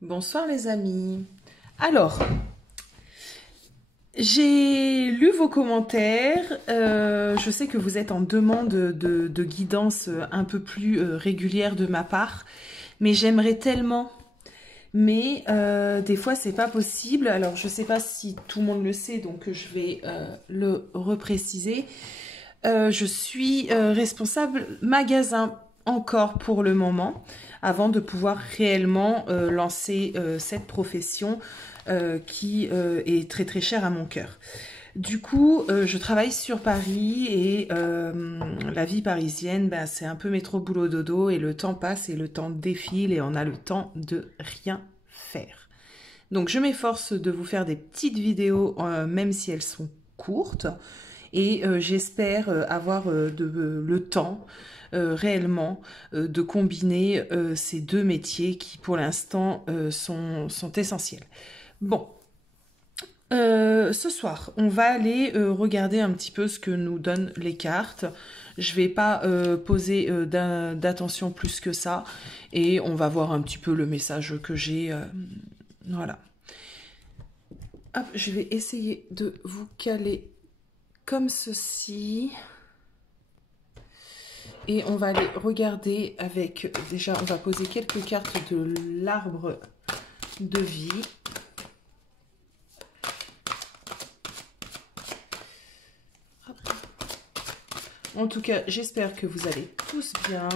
Bonsoir les amis. Alors, j'ai lu vos commentaires. Je sais que vous êtes en demande de guidance un peu plus régulière de ma part, mais j'aimerais tellement. Mais des fois, c'est pas possible. Alors, je sais pas si tout le monde le sait, donc je vais le repréciser. Je suis responsable magasin encore pour le moment, avant de pouvoir réellement lancer cette profession qui est très très chère à mon cœur. Du coup, je travaille sur Paris et la vie parisienne, ben, c'est un peu métro boulot dodo et le temps passe et le temps défile et on a le temps de rien faire. Donc je m'efforce de vous faire des petites vidéos, même si elles sont courtes, et j'espère avoir le temps réellement de combiner ces deux métiers qui pour l'instant sont essentiels. Bon, ce soir, on va aller regarder un petit peu ce que nous donnent les cartes. Je vais pas poser d'attention plus que ça et on va voir un petit peu le message que j'ai. Voilà. Hop, je vais essayer de vous caler comme ceci. Et on va aller regarder avec, déjà on va poser quelques cartes de l'arbre de vie. En tout cas, j'espère que vous allez tous bien.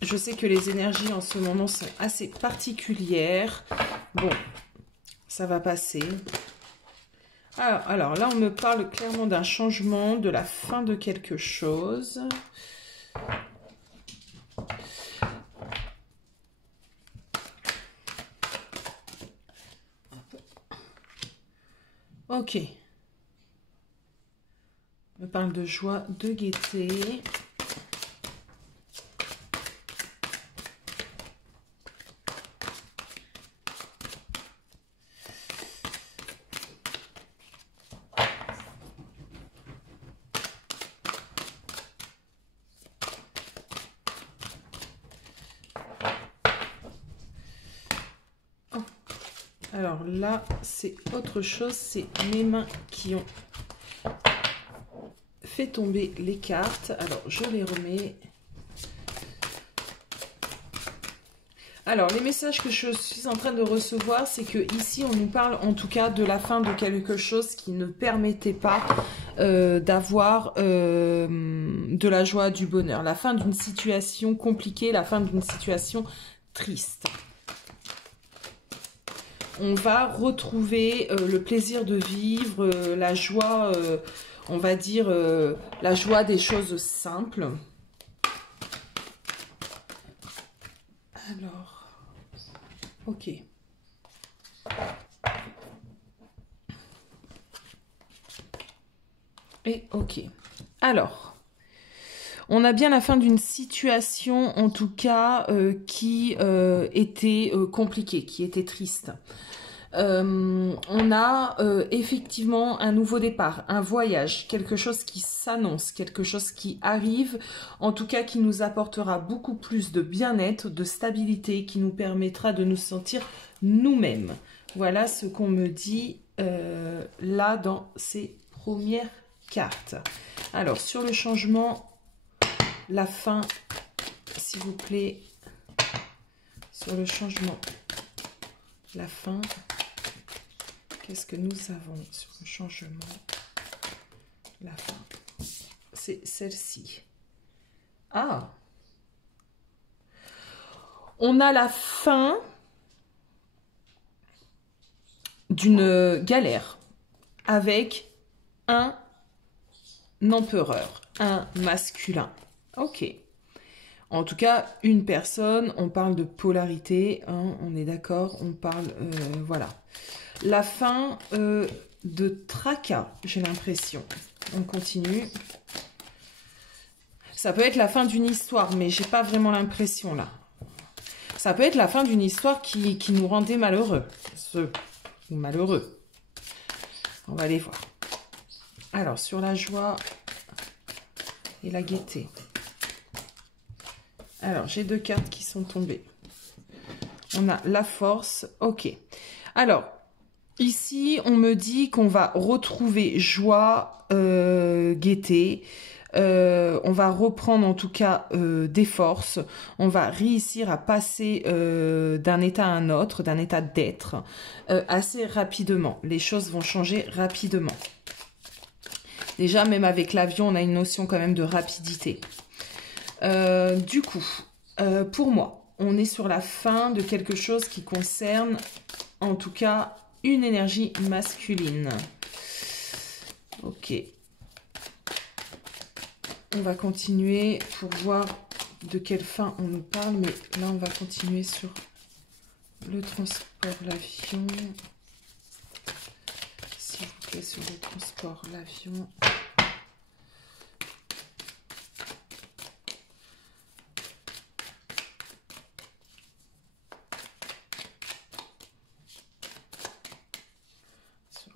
Je sais que les énergies en ce moment sont assez particulières. Bon, ça va passer. Alors là, on me parle clairement d'un changement, de la fin de quelque chose. Ok. On me parle de joie, de gaieté. Alors là, c'est autre chose, c'est mes mains qui ont fait tomber les cartes. Alors, je les remets. Alors, les messages que je suis en train de recevoir, c'est que ici, on nous parle en tout cas de la fin de quelque chose qui ne permettait pas d'avoir de la joie, du bonheur. La fin d'une situation compliquée, la fin d'une situation triste. On va retrouver le plaisir de vivre, la joie, on va dire, la joie des choses simples. Alors, ok. Et ok. Alors, on a bien la fin d'une situation, en tout cas, qui était compliquée, qui était triste. On a effectivement un nouveau départ, un voyage, quelque chose qui s'annonce, quelque chose qui arrive, en tout cas qui nous apportera beaucoup plus de bien-être, de stabilité, qui nous permettra de nous sentir nous-mêmes. Voilà ce qu'on me dit là dans ces premières cartes. Alors sur le changement, la fin, s'il vous plaît, sur le changement, la fin. Qu'est-ce que nous avons sur le changement? La fin. C'est celle-ci. Ah! On a la fin d'une galère avec un empereur, un masculin. Ok. En tout cas, une personne, on parle de polarité, hein, on est d'accord, on parle, voilà. La fin de tracas, j'ai l'impression. On continue. Ça peut être la fin d'une histoire, mais j'ai pas vraiment l'impression là. Ça peut être la fin d'une histoire qui nous rendait malheureux. Ou malheureux. On va aller voir. Alors, sur la joie et la gaieté. Alors, j'ai deux cartes qui sont tombées. On a la force. Ok. Alors, ici, on me dit qu'on va retrouver joie, gaieté. On va reprendre en tout cas des forces. On va réussir à passer d'un état à un autre, d'un état d'être, assez rapidement. Les choses vont changer rapidement. Déjà, même avec l'avion, on a une notion quand même de rapidité. Du coup, pour moi, on est sur la fin de quelque chose qui concerne, en tout cas, une énergie masculine. Ok. On va continuer pour voir de quelle fin on nous parle, mais là, on va continuer sur le transport, l'avion. S'il vous plaît, sur le transport, l'avion.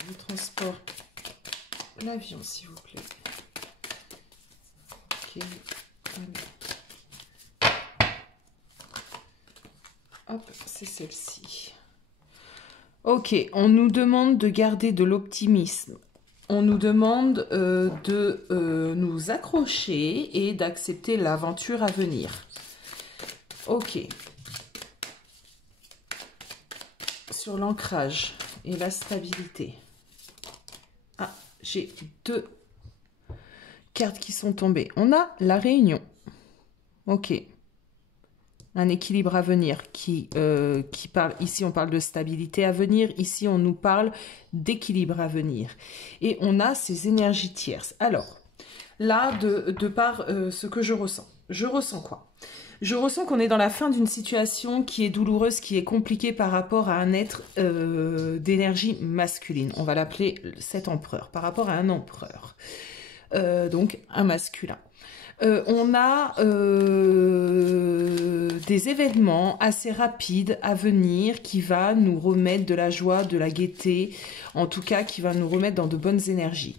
Le transport, l'avion, s'il vous plaît. Ok. Hop, c'est celle-ci. Ok, on nous demande de garder de l'optimisme. On nous demande de nous accrocher et d'accepter l'aventure à venir. Ok. Sur l'ancrage et la stabilité. Ah, j'ai deux cartes qui sont tombées. On a la réunion. Ok. Un équilibre à venir qui parle. Ici, on parle de stabilité à venir. Ici, on nous parle d'équilibre à venir. Et on a ces énergies tierces. Alors, là, de par ce que je ressens quoi? Je ressens qu'on est dans la fin d'une situation qui est douloureuse, qui est compliquée par rapport à un être d'énergie masculine. On va l'appeler cet empereur, par rapport à un empereur. Donc, un masculin. On a des événements assez rapides à venir qui va nous remettre de la joie, de la gaieté, en tout cas qui va nous remettre dans de bonnes énergies.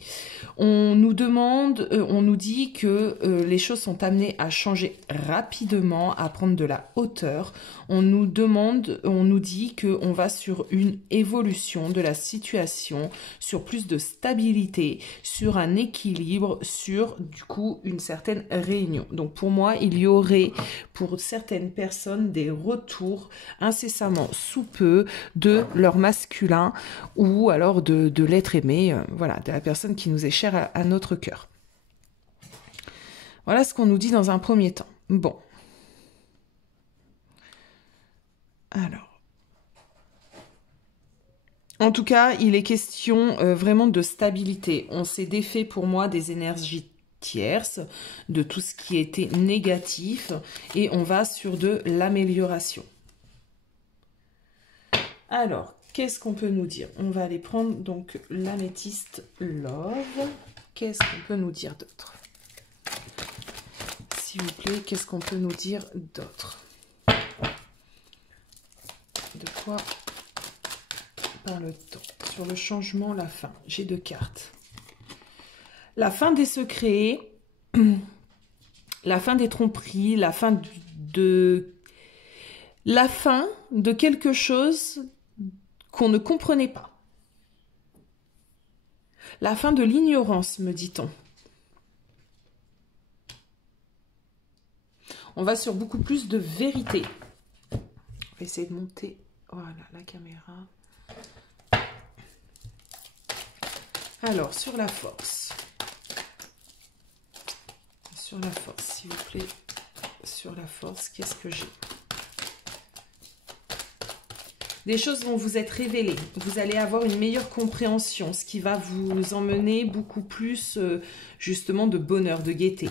On nous demande, on nous dit que les choses sont amenées à changer rapidement, à prendre de la hauteur. On nous demande, on nous dit qu'on va sur une évolution de la situation, sur plus de stabilité, sur un équilibre, sur du coup une certaine réunion. Donc pour moi, il y aurait pour certaines personnes des retours incessamment sous peu de leur masculin ou alors de l'être aimé, voilà, de la personne qui nous est chère à notre cœur. Voilà ce qu'on nous dit dans un premier temps. Bon. Alors. En tout cas, il est question vraiment de stabilité. On s'est défait pour moi des énergies tierces, de tout ce qui était négatif, et on va sur de l'amélioration. Alors, qu'est-ce qu'on peut nous dire? On va aller prendre donc l'améthyste Love. Qu'est-ce qu'on peut nous dire d'autre? S'il vous plaît, qu'est-ce qu'on peut nous dire d'autre? De quoi parle-t-on? Sur le changement, la fin. J'ai deux cartes. La fin des secrets, la fin des tromperies, la fin de quelque chose qu'on ne comprenait pas. La fin de l'ignorance, me dit-on. On va sur beaucoup plus de vérité. On va essayer de monter, voilà, la caméra. Alors, sur la force. Sur la force, s'il vous plaît. Sur la force, qu'est-ce que j'ai? Des choses vont vous être révélées. Vous allez avoir une meilleure compréhension, ce qui va vous emmener beaucoup plus, justement, de bonheur, de gaieté.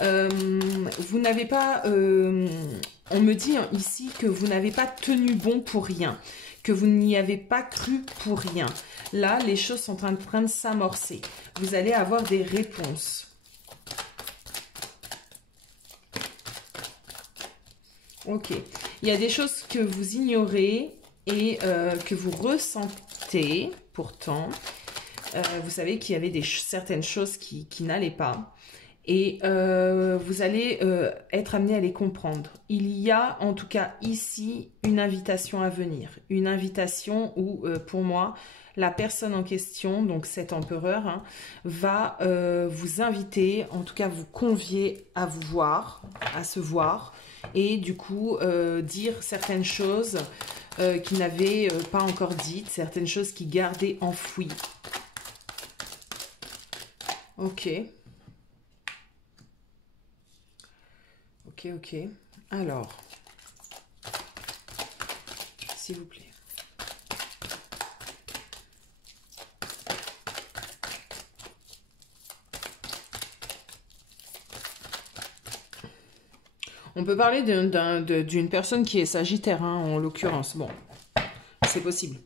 Vous n'avez pas... on me dit ici que vous n'avez pas tenu bon pour rien, que vous n'y avez pas cru pour rien. Là, les choses sont en train de s'amorcer. Vous allez avoir des réponses. Ok. Il y a des choses que vous ignorez et que vous ressentez pourtant. Vous savez qu'il y avait certaines choses qui n'allaient pas. Et vous allez être amené à les comprendre. Il y a en tout cas ici une invitation à venir. Une invitation où, pour moi, la personne en question, donc cet empereur, hein, va vous inviter, en tout cas vous convier à vous voir, à se voir. Et du coup, dire certaines choses qu'il n'avait pas encore dites, certaines choses qu'il gardait enfouies. Ok. Ok. Alors, s'il vous plaît. On peut parler d'une personne qui est sagittaire, hein, en l'occurrence. Bon, c'est possible.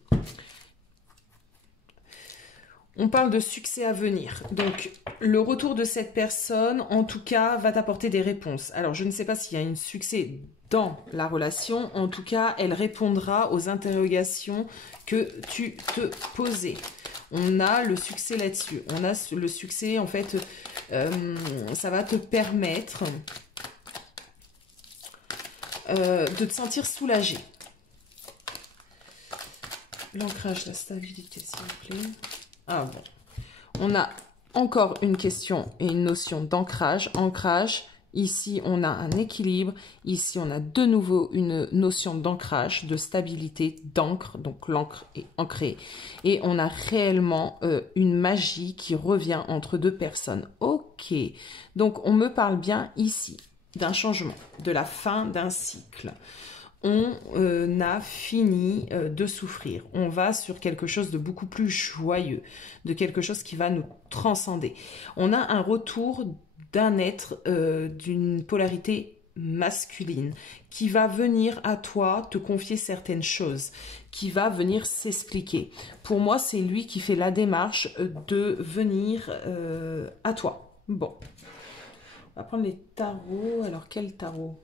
On parle de succès à venir. Donc, le retour de cette personne, en tout cas, va t'apporter des réponses. Alors, je ne sais pas s'il y a un succès dans la relation. En tout cas, elle répondra aux interrogations que tu te posais. On a le succès là-dessus. On a le succès, en fait, ça va te permettre de te sentir soulagé. L'ancrage, la stabilité, s'il vous plaît. Ah bon. On a encore une question et une notion d'ancrage. Ancrage, ici on a un équilibre. Ici on a de nouveau une notion d'ancrage, de stabilité, d'encre. Donc l'encre est ancrée. Et on a réellement une magie qui revient entre deux personnes. Ok. Donc on me parle bien ici d'un changement, de la fin d'un cycle. On a fini de souffrir. On va sur quelque chose de beaucoup plus joyeux, de quelque chose qui va nous transcender. On a un retour d'un être d'une polarité masculine qui va venir à toi te confier certaines choses, qui va venir s'expliquer. Pour moi, c'est lui qui fait la démarche de venir à toi. Bon. On va prendre les tarots. Alors, quel tarot?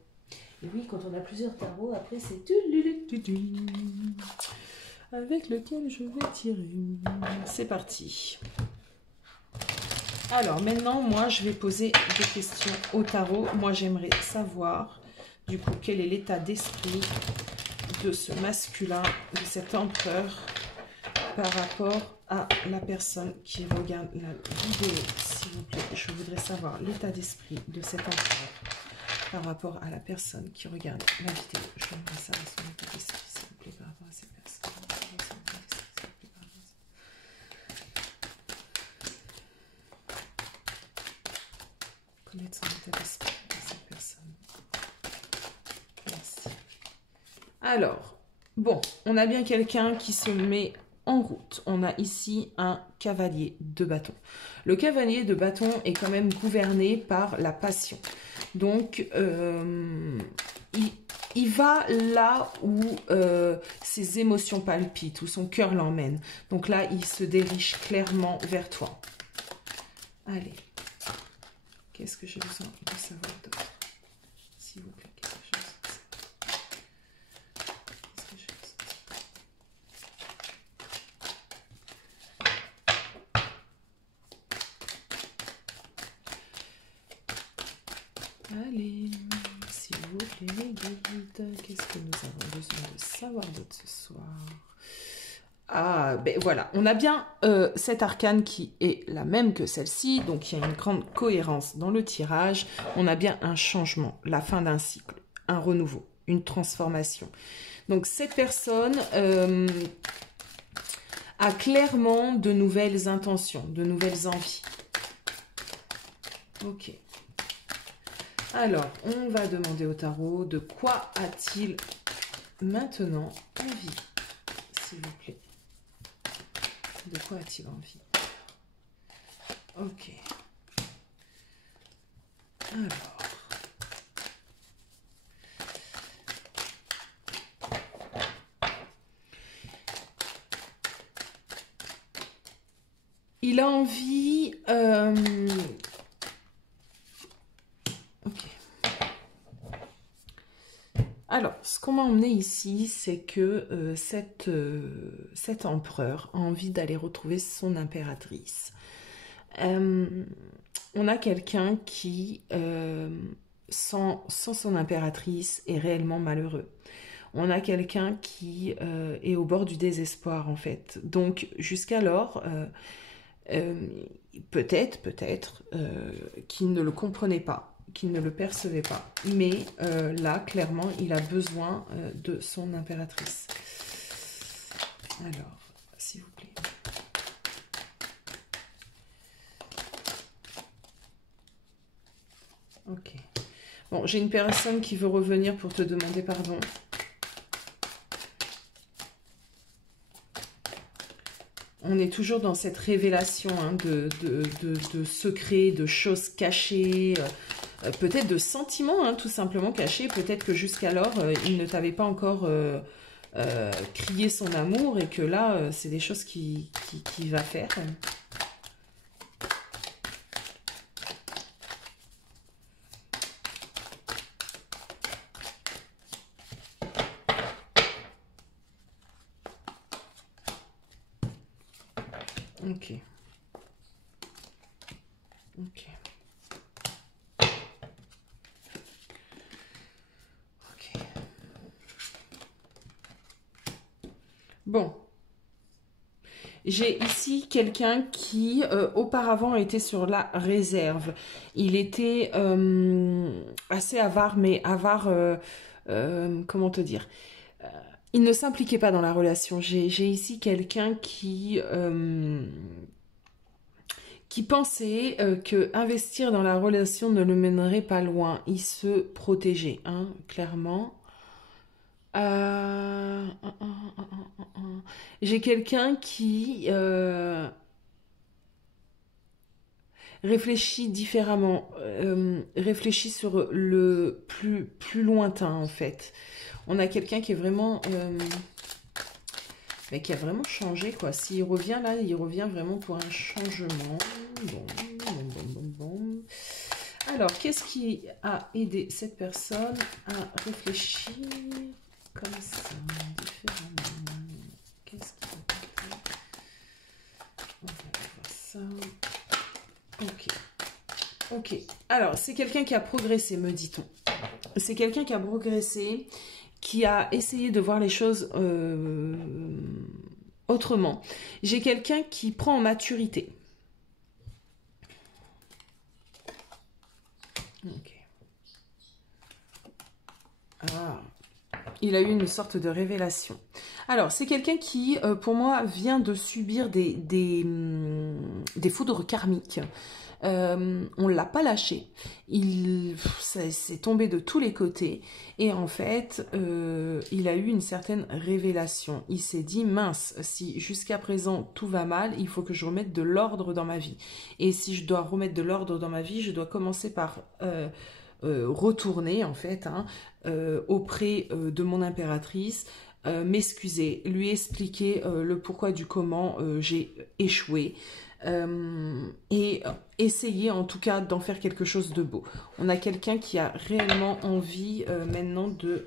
Et oui, quand on a plusieurs tarots, après c'est avec lequel je vais tirer. C'est parti. Alors, maintenant, moi, je vais poser des questions au tarot. Moi, j'aimerais savoir, du coup, quel est l'état d'esprit de ce masculin, de cet empereur, par rapport à la personne qui regarde la vidéo, s'il vous plaît. Je voudrais savoir l'état d'esprit de cet empereur par rapport à la personne qui regarde la vidéo. Je voudrais savoir son état d'esprit, s'il vous plaît, par rapport à cette personne. Connaître son état d'esprit de cette personne. Merci. Alors, bon, on a bien quelqu'un qui se met en route. On a ici un cavalier de bâton. Le cavalier de bâton est quand même gouverné par la passion. Donc, il va là où ses émotions palpitent, où son cœur l'emmène. Donc là, il se dirige clairement vers toi. Allez. Qu'est-ce que j'ai besoin de savoir d'autre? S'il vous plaît, qu'est-ce que j'ai besoin de savoir? Qu'est-ce que j'ai besoin de savoir? Allez, s'il vous plaît, les guides, qu'est-ce que nous avons besoin de savoir d'autre ce soir? Ah, ben voilà, on a bien cette arcane qui est la même que celle-ci, donc il y a une grande cohérence dans le tirage. On a bien un changement, la fin d'un cycle, un renouveau, une transformation. Donc cette personne a clairement de nouvelles intentions, de nouvelles envies. Ok. Alors, on va demander au tarot de quoi a-t-il maintenant envie, s'il vous plaît. De quoi a-t-il envie? Ok. Alors. Il a envie... Ok. Alors, ce qu'on m'a emmené ici, c'est que cet empereur a envie d'aller retrouver son impératrice. on a quelqu'un qui, sans son impératrice, est réellement malheureux. On a quelqu'un qui est au bord du désespoir, en fait. Donc, jusqu'alors, peut-être, qu'il ne le comprenait pas, qu'il ne le percevait pas. Mais là, clairement, il a besoin de son impératrice. Alors, s'il vous plaît. Ok. Bon, j'ai une personne qui veut revenir pour te demander pardon. On est toujours dans cette révélation hein, de secrets, de choses cachées, peut-être de sentiments hein, tout simplement cachés. Peut-être que jusqu'alors, il ne t'avait pas encore crié son amour et que là, c'est des choses qu'il va faire. Ok. Ok. Ok. Bon. J'ai ici quelqu'un qui auparavant était sur la réserve. Il était assez avare, mais avare, comment te dire? Il ne s'impliquait pas dans la relation. J'ai ici quelqu'un qui pensait que investir dans la relation ne le mènerait pas loin. Il se protégeait, hein, clairement. J'ai quelqu'un qui réfléchit différemment, réfléchit sur le plus lointain en fait. On a quelqu'un qui est vraiment... mais qui a vraiment changé quoi. S'il revient là, il revient vraiment pour un changement. Bon. Alors, qu'est-ce qui a aidé cette personne à réfléchir comme ça, différemment? Qu'est-ce qui a aidé? On va voir ça. Ok. Alors, c'est quelqu'un qui a progressé, me dit-on. C'est quelqu'un qui a progressé, qui a essayé de voir les choses autrement. J'ai quelqu'un qui prend en maturité. Ok. Ah, il a eu une sorte de révélation. Alors, c'est quelqu'un qui, pour moi, vient de subir des foudres karmiques. On ne l'a pas lâché. C'est tombé de tous les côtés. Et en fait, il a eu une certaine révélation. Il s'est dit, mince, si jusqu'à présent tout va mal, il faut que je remette de l'ordre dans ma vie. Et si je dois remettre de l'ordre dans ma vie, je dois commencer par... retourner en fait hein, auprès de mon impératrice, m'excuser, lui expliquer le pourquoi du comment j'ai échoué et essayer en tout cas d'en faire quelque chose de beau. On a quelqu'un qui a réellement envie maintenant de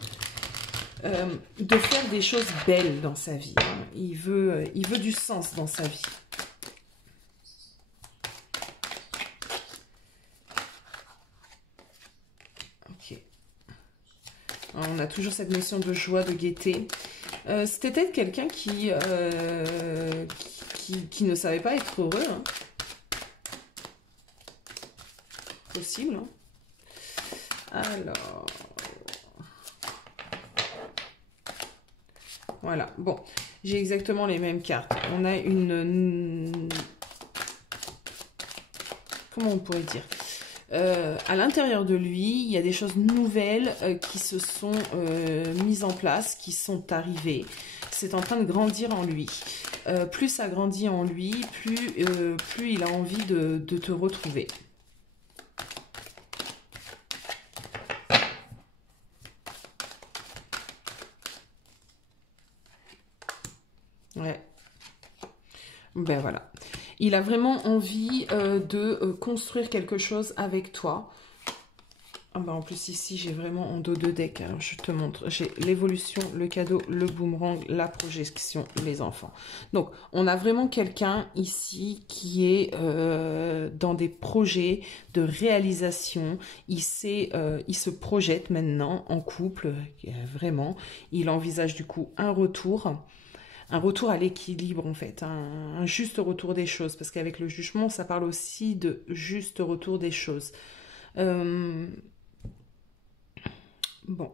faire des choses belles dans sa vie. Hein. Il veut du sens dans sa vie. On a toujours cette notion de joie, de gaieté. C'était peut-être quelqu'un qui ne savait pas être heureux. Hein. Possible. Hein. Alors. Voilà. Bon. J'ai exactement les mêmes cartes. On a une... Comment on pourrait dire ? À l'intérieur de lui, il y a des choses nouvelles qui se sont mises en place, qui sont arrivées. C'est en train de grandir en lui. Plus ça grandit en lui, plus il a envie de te retrouver. Ouais. Ben voilà. Il a vraiment envie de construire quelque chose avec toi. Ah bah en plus ici j'ai vraiment en dos de deck, alors je te montre, j'ai l'évolution, le cadeau, le boomerang, la projection, les enfants. Donc on a vraiment quelqu'un ici qui est dans des projets de réalisation, il se projette maintenant en couple, vraiment, il envisage du coup un retour à l'équilibre en fait, un juste retour des choses, parce qu'avec le jugement ça parle aussi de juste retour des choses. Bon,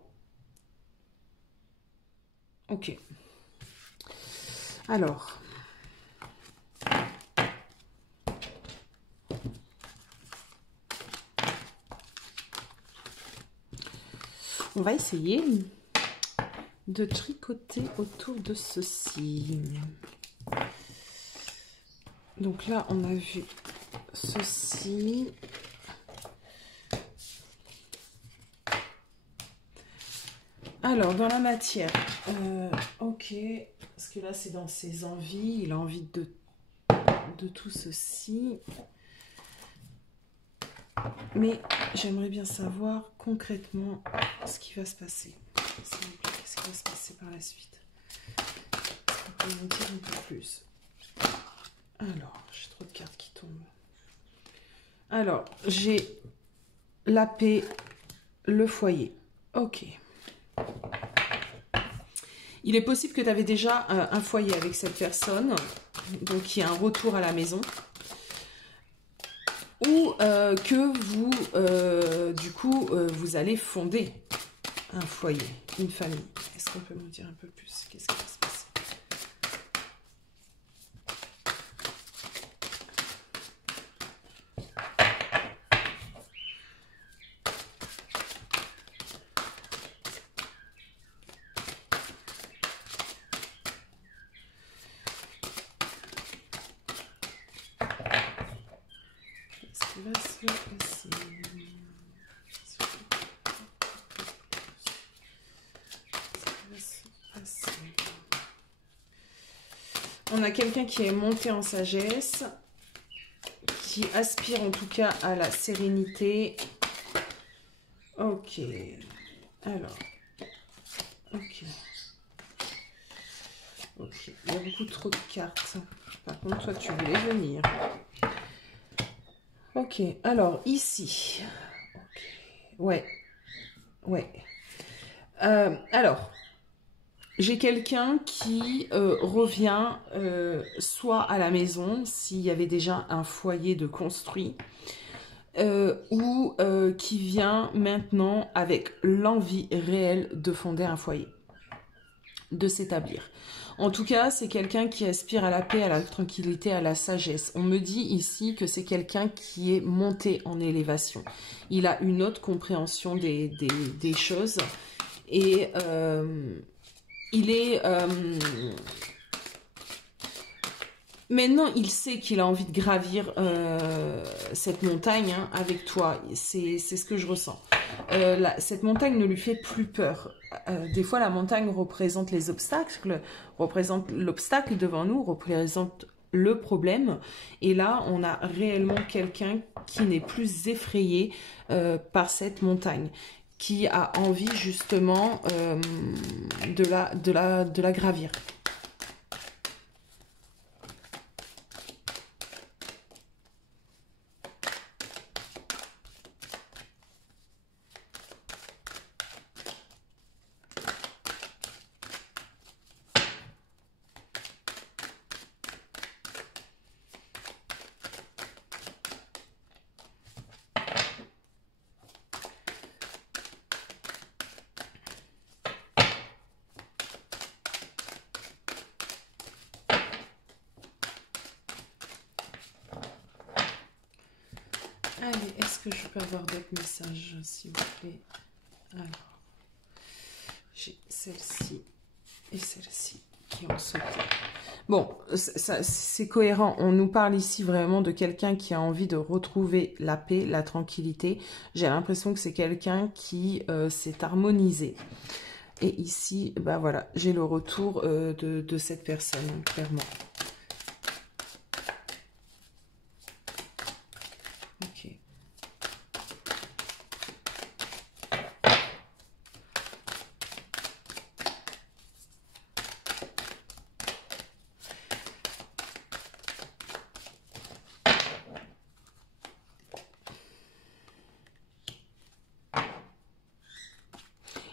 ok. Alors, on va essayer de tricoter autour de ceci. Donc là, on a vu ceci. Alors, dans la matière, ok, parce que là, c'est dans ses envies. Il a envie de tout ceci. Mais j'aimerais bien savoir concrètement ce qui va se passer. Qu'est-ce qui va se passer par la suite? Est-ce qu'on peut en dire un peu plus? Alors, j'ai trop de cartes qui tombent. Alors, j'ai la paix, le foyer. Ok. Il est possible que tu avais déjà un foyer avec cette personne, donc il y a un retour à la maison, ou que vous, du coup, vous allez fonder un foyer, une famille. Est-ce qu'on peut me dire un peu plus? Qu'est-ce qui va se passer? Qu'est-ce qui va se passer? On a quelqu'un qui est monté en sagesse, qui aspire en tout cas à la sérénité. Ok. Alors. Ok. Ok. Il y a beaucoup trop de cartes. Par contre, toi, tu voulais venir. Ok. Alors, ici. Okay. Ouais. Ouais. Alors. J'ai quelqu'un qui revient soit à la maison, s'il y avait déjà un foyer de construit, ou qui vient maintenant avec l'envie réelle de fonder un foyer, de s'établir. En tout cas, c'est quelqu'un qui aspire à la paix, à la tranquillité, à la sagesse. On me dit ici que c'est quelqu'un qui est monté en élévation. Il a une autre compréhension des choses et... il est... maintenant, il sait qu'il a envie de gravir cette montagne hein, avec toi. C'est ce que je ressens. Cette montagne ne lui fait plus peur. Des fois, la montagne représente les obstacles, représente l'obstacle devant nous, représente le problème. Et là, on a réellement quelqu'un qui n'est plus effrayé par cette montagne, qui a envie justement de la gravir. Allez, est-ce que je peux avoir d'autres messages, s'il vous plaît? Alors, j'ai celle-ci et celle-ci qui ont sauté. Bon, c'est cohérent. On nous parle ici vraiment de quelqu'un qui a envie de retrouver la paix, la tranquillité. J'ai l'impression que c'est quelqu'un qui s'est harmonisé. Et ici, bah voilà, j'ai le retour de cette personne, clairement. Ok.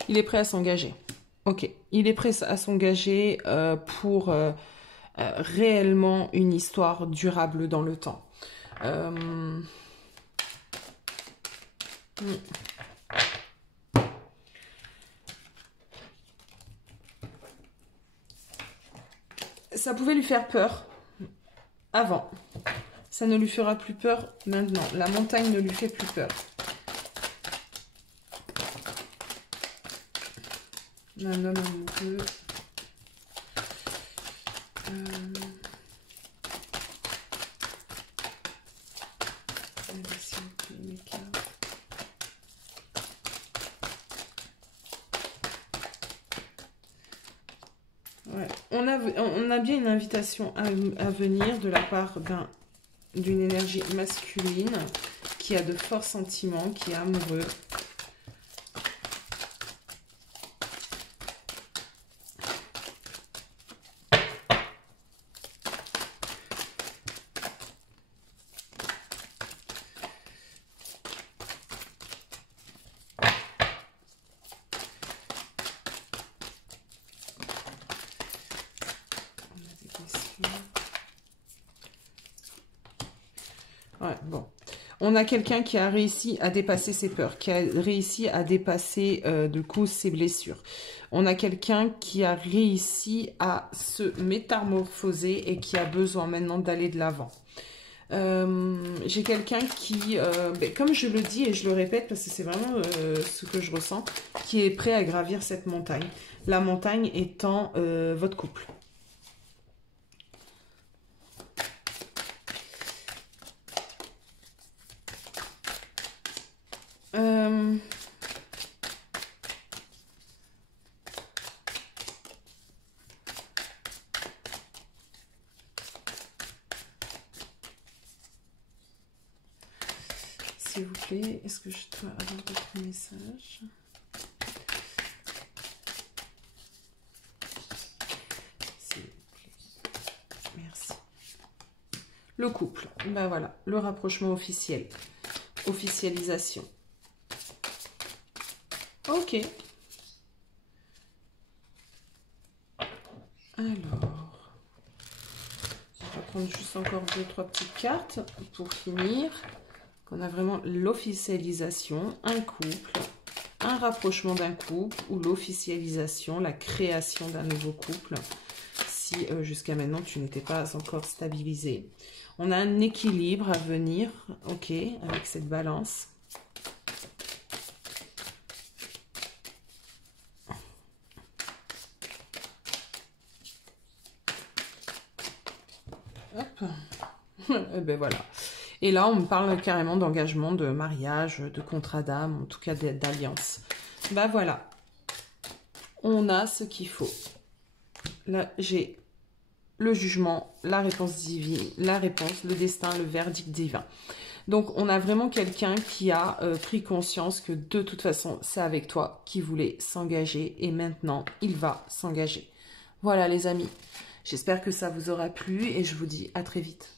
Il est prêt à s'engager. Ok, il est prêt à s'engager pour réellement une histoire durable dans le temps. Ça pouvait lui faire peur avant. Ça ne lui fera plus peur maintenant. La montagne ne lui fait plus peur. Un homme amoureux. Ouais. On a bien une invitation à venir de la part d'une énergie masculine qui a de forts sentiments, qui est amoureux. Ouais, bon. On a quelqu'un qui a réussi à dépasser ses peurs, qui a réussi à dépasser de coup ses blessures. On a quelqu'un qui a réussi à se métamorphoser et qui a besoin maintenant d'aller de l'avant. J'ai quelqu'un qui, comme je le dis et je le répète parce que c'est vraiment ce que je ressens, qui est prêt à gravir cette montagne. La montagne étant votre couple. S'il vous plaît, est-ce que je dois avoir d'autres messages? S'il vous plaît. Merci. Le couple, ben voilà, le rapprochement officiel. Officialisation. Ok. Alors, on va prendre juste encore 2-3 petites cartes pour finir. On a vraiment l'officialisation, un couple, un rapprochement d'un couple ou l'officialisation, la création d'un nouveau couple. Si jusqu'à maintenant tu n'étais pas encore stabilisé. On a un équilibre à venir, ok, avec cette balance. Hop. Et ben voilà. Et là, on me parle carrément d'engagement, de mariage, de contrat d'âme, en tout cas d'alliance. Ben voilà. On a ce qu'il faut. Là, j'ai le jugement, la réponse divine, la réponse, le destin, le verdict divin. Donc, on a vraiment quelqu'un qui a pris conscience que de toute façon, c'est avec toi qui voulait s'engager et maintenant, il va s'engager. Voilà les amis, j'espère que ça vous aura plu et je vous dis à très vite.